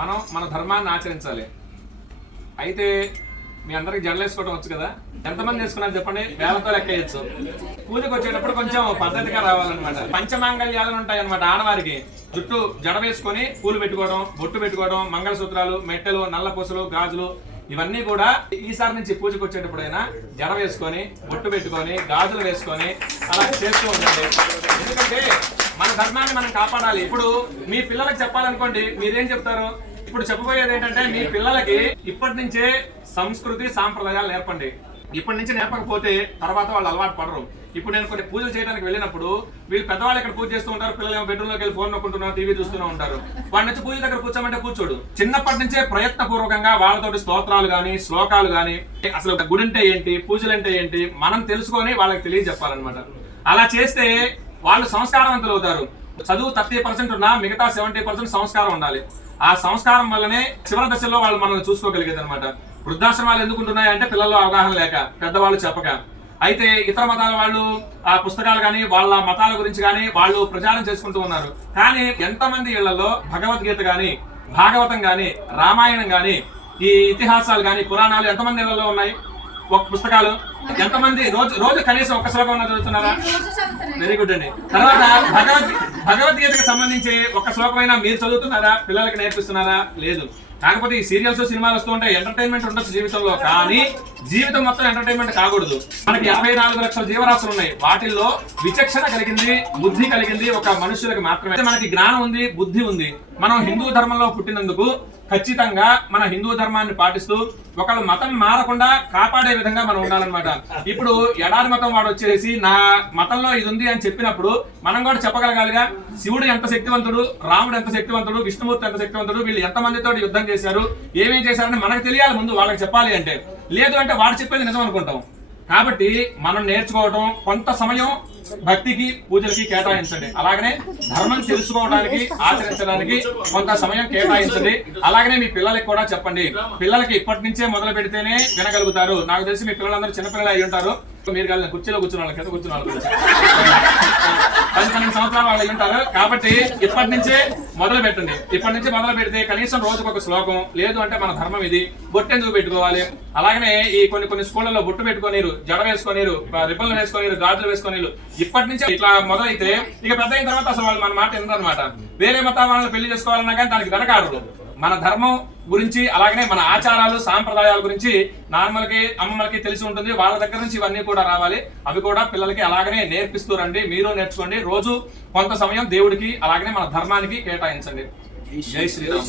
మనం మన ధర్మాన్ని ఆచరించాలి. అయితే మీ అందరికి జడలు వేసుకోవడం వచ్చు కదా ఎంతమంది వేసుకున్నారు చెప్పండి? వేలతో లెక్క వేయచ్చు పూజకు వచ్చేటప్పుడు కొంచెం పద్ధతిగా రావాలన్నమాట. పంచమాంగళ్యాలు ఉంటాయి అనమాట ఆడవారికి. జుట్టు జడ వేసుకొని పూలు పెట్టుకోవడం బొట్టు పెట్టుకోవడం మంగళసూత్రాలు మెట్టెలు నల్ల పూసలు గాజులు ఇవన్నీ కూడా ఈసారి నుంచి పూజకు వచ్చేటప్పుడైనా జడ వేసుకొని బొట్టు పెట్టుకొని గాజులు వేసుకొని అలా చేస్తూ ఉండండి. ఎందుకంటే మన ధర్మాన్ని మనం కాపాడాలి. ఇప్పుడు మీ పిల్లలకు చెప్పాలనుకోండి మీరేం చెప్తారు? ఇప్పుడు చెప్పబోయేది ఏంటంటే మీ పిల్లలకి ఇప్పటి నుంచే సంస్కృతి సాంప్రదాయాలు నేర్పండి. ఇప్పటి నుంచి నేర్పకపోతే తర్వాత వాళ్ళు అలవాటు పడరు. ఇప్పుడు నేను కొన్ని పూజలు చేయడానికి వెళ్ళినప్పుడు వీళ్ళు పెద్దవాళ్ళు ఇక్కడ పూజ చేస్తూ ఉంటారు పిల్లలు ఏమో వెళ్ళి ఫోన్ నొక్కుంటున్నారు టీవీ చూస్తూనే ఉంటారు. వాడి నుంచి పూజ దగ్గర కూర్చోమంటే కూర్చోడు. చిన్నప్పటి నుంచే ప్రయత్నపూర్వకంగా వాళ్ళతోటి స్తోత్రాలు కానీ శ్లోకాలు కానీ అసలు గుడి అంటే ఏంటి పూజలు అంటే ఏంటి మనం తెలుసుకొని వాళ్ళకి తెలియజెప్పాలన్నమాట. అలా చేస్తే వాళ్ళు సంస్కారవంతులు అవుతారు చదువు థర్టీ పర్సెంట్ ఉన్నా మిగతా సెవెంటీ పర్సెంట్ సంస్కారం ఉండాలి. ఆ సంస్కారం వల్లనే చివరి దశలో వాళ్ళు మనం చూసుకోగలిగేది అనమాట వృద్ధాశ్రమాలు ఎందుకుంటున్నాయంటే అంటే పిల్లల్లో అవగాహన లేక పెద్దవాళ్ళు చెప్పక. అయితే ఇతర మతాల వాళ్ళు ఆ పుస్తకాలు కానీ వాళ్ళ మతాల గురించి కానీ వాళ్ళు ప్రచారం చేసుకుంటూ ఉన్నారు. కానీ ఎంతమంది ఇళ్ళలో భగవద్గీత కానీ భాగవతం కానీ రామాయణం కానీ ఈ ఇతిహాసాలు కానీ పురాణాలు ఎంతమంది ఇళ్ళలో ఉన్నాయి? ఒక పుస్తకాలు. ఎంతమంది? రోజు రోజు కనీసం ఒక్క శ్లోకం చదువుతున్నారా? వెరీ గుడ్ అండి. తర్వాత భగవద్ భగవద్గీతకి సంబంధించి ఒక శ్లోకమైనా మీరు చదువుతున్నారా? పిల్లలకి నేర్పిస్తున్నారా? లేదు. కాకపోతే ఈ సీరియల్స్ సినిమాలు వస్తూ ఉంటాయి ఎంటర్టైన్మెంట్ ఉండొచ్చు జీవితంలో. కానీ జీవితం మొత్తం ఎంటర్టైన్మెంట్ కాకూడదు. మనకి యాభై నాలుగు లక్షల జీవరాశులు ఉన్నాయి. వాటిల్లో విచక్షణ కలిగింది బుద్ధి కలిగింది ఒక మనుషులకు మాత్రమే. మనకి జ్ఞానం ఉంది బుద్ధి ఉంది. మనం హిందూ ధర్మంలో పుట్టినందుకు ఖచ్చితంగా మన హిందూ ధర్మాన్ని పాటిస్తూ ఒకళ్ళ మతం మారకుండా కాపాడే విధంగా మనం ఉండాలన్నమాట. ఇప్పుడు ఎడారి మతం వాడు వచ్చేసి నా మతంలో ఇది ఉంది అని చెప్పినప్పుడు మనం కూడా చెప్పగలగాలిగా శివుడు ఎంత శక్తివంతుడు రాముడు ఎంత శక్తివంతుడు విష్ణుమూర్తి ఎంత శక్తివంతుడు వీళ్ళు ఎంత మందితో యుద్ధం చేశారు ఏమేం చేశారని మనకు తెలియాలి ముందు వాళ్ళకి చెప్పాలి అంటే. లేదు అంటే వాడు చెప్పేది నిజం అనుకుంటాం. కాబట్టి మనం నేర్చుకోవడం కొంత సమయం భక్తికి పూజలకి కేటాయించండి. అలాగనే ధర్మం తెలుసుకోవడానికి ఆచరించడానికి కొంత సమయం కేటాయించండి. అలాగనే మీ పిల్లలకి కూడా చెప్పండి. పిల్లలకి ఇప్పటి నుంచే మొదలు పెడితేనే వినగలుగుతారు. నాకు తెలిసి మీ పిల్లలందరూ చిన్నపిల్లలు అయి ఉంటారు. మీరు కాదు కుర్చీలో కూర్చున్న వాళ్ళ కింద కూర్చున్న పది పన్నెండు సంవత్సరాలు వాళ్ళు ఉంటారు. కాబట్టి ఇప్పటి నుంచే మొదలు పెట్టండి. ఇప్పటి నుంచి మొదలు పెడితే కనీసం రోజుకు ఒక శ్లోకం. లేదు అంటే మన ధర్మం ఇది. బొట్టెందుకు పెట్టుకోవాలి? అలాగనే ఈ కొన్ని కొన్ని స్కూళ్ళలో బొట్టు పెట్టుకోనిరు జడ వేసుకోనిరు రిబ్బన్లు వేసుకోనిరు గాజులు వేసుకోనిరు. ఇప్పటి నుంచి ఇట్లా మొదలైతే ఇక పెద్ద అయిన తర్వాత అసలు వాళ్ళు మన మాట అనమాట వేరే మత వాళ్ళని పెళ్ళి చేసుకోవాలన్నా కానీ దానికి దరకారు మన ధర్మం గురించి అలాగనే మన ఆచారాలు సాంప్రదాయాల గురించి నార్మల్కి అమ్మమ్మలకి తెలిసి ఉంటుంది. వాళ్ళ దగ్గర నుంచి ఇవన్నీ కూడా రావాలి. అవి కూడా పిల్లలకి అలాగనే నేర్పిస్తూ రండి. మీరు నేర్చుకోండి. రోజు కొంత సమయం దేవుడికి అలాగనే మన ధర్మానికి కేటాయించండి. జై శ్రీరామ్.